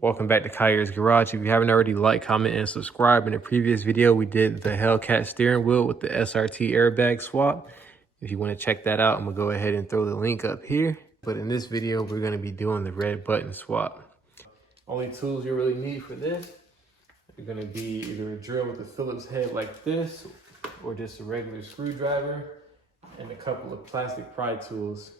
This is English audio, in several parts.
Welcome back to KHAIR'S Garage. If you haven't already, like, comment, and subscribe. In the previous video, we did the Hellcat steering wheel with the SRT airbag swap. If you want to check that out, I'm going to go ahead and throw the link up here. But in this video, we're going to be doing the red button swap. Only tools you really need for this are going to be either a drill with a Phillips head like this, or just a regular screwdriver, and a couple of plastic pry tools.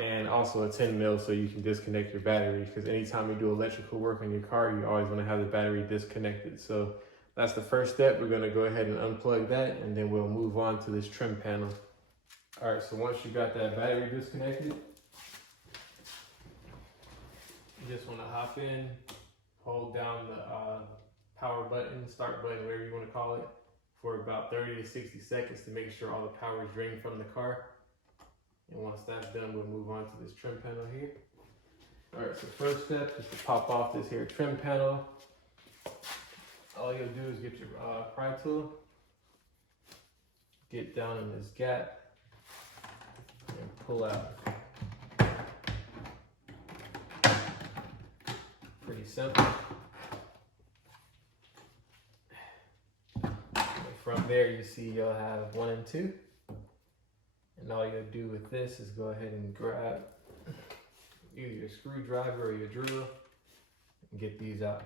And also a 10 mil so you can disconnect your battery, because anytime you do electrical work on your car, you always want to have the battery disconnected. So that's the first step. We're going to go ahead and unplug that, and then we'll move on to this trim panel. All right, so once you got that battery disconnected, you just want to hop in, hold down the power button, start button, whatever you want to call it, for about 30 to 60 seconds to make sure all the power is drained from the car. And once that's done, we'll move on to this trim panel here. All right, so first step is to pop off this here trim panel. All you'll do is get your pry tool, get down in this gap, and pull out. Pretty simple. And from there, you see you'll have 1 and 2. And all you'll do with this is go ahead and grab either your screwdriver or your drill and get these out.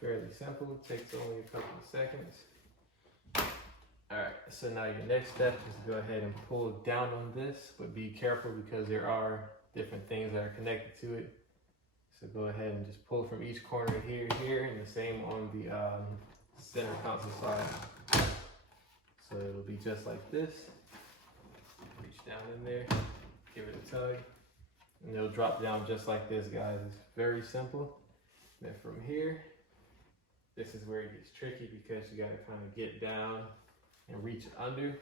Fairly simple, takes only a couple of seconds. All right, so now your next step is to go ahead and pull down on this, but be careful because there are different things that are connected to it. So go ahead and just pull from each corner here, and the same on the center console side. So it'll be just like this. Reach down in there, give it a tug, and it'll drop down just like this, guys. It's very simple. Then from here, this is where it gets tricky because you gotta kind of get down and reach under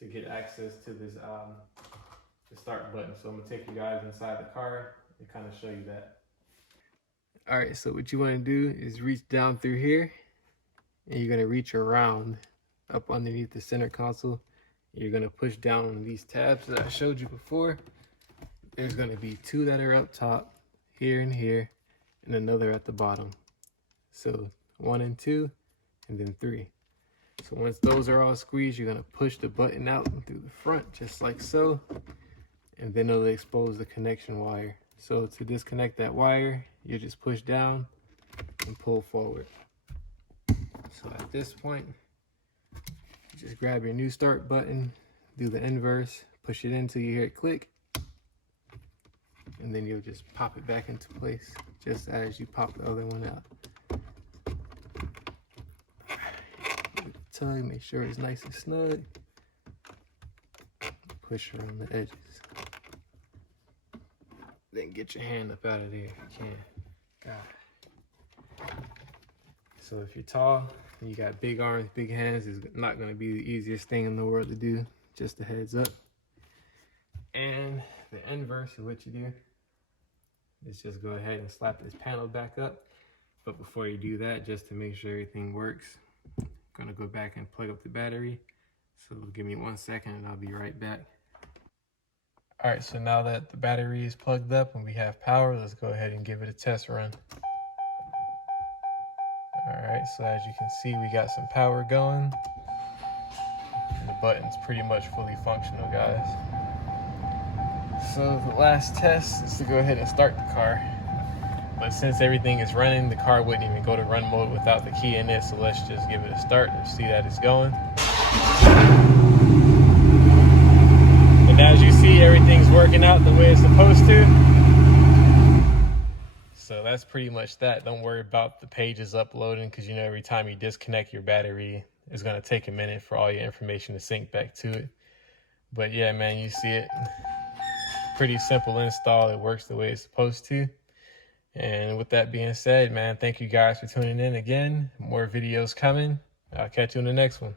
to get access to this the start button. So I'm gonna take you guys inside the car and kind of show you that. All right, so what you want to do is reach down through here, and you're going to reach around up underneath the center console. You're going to push down on these tabs that I showed you before. There's going to be 2 that are up top, here and here, and another at the bottom. So 1 and 2, and then 3. So once those are all squeezed, you're going to push the button out through the front, just like so, and then it'll expose the connection wire. So to disconnect that wire, you just push down and pull forward. So at this point, you just grab your new start button, do the inverse, push it in until you hear it click, and then you'll just pop it back into place just as you pop the other one out. Tug, make sure it's nice and snug. Push around the edges. Then get your hand up out of there if you can. God. So if you're tall and you got big arms, big hands, it's not going to be the easiest thing in the world to do. Just a heads up. And the inverse of what you do is just go ahead and slap this panel back up. But before you do that, just to make sure everything works, I'm going to go back and plug up the battery. So give me 1 second and I'll be right back. All right, so now that the battery is plugged up and we have power, let's go ahead and give it a test run. All right, so as you can see, we got some power going. And the button's pretty much fully functional, guys. So the last test is to go ahead and start the car. But since everything is running, the car wouldn't even go to run mode without the key in it. So let's just give it a start and see that it's going. And as you see, everything's working out the way it's supposed to. So that's pretty much that. Don't worry about the pages uploading, because you know every time you disconnect your battery, it's going to take a minute for all your information to sync back to it. But yeah, man, you see it. Pretty simple install. It works the way it's supposed to. And with that being said, man, thank you guys for tuning in again. More videos coming. I'll catch you in the next one.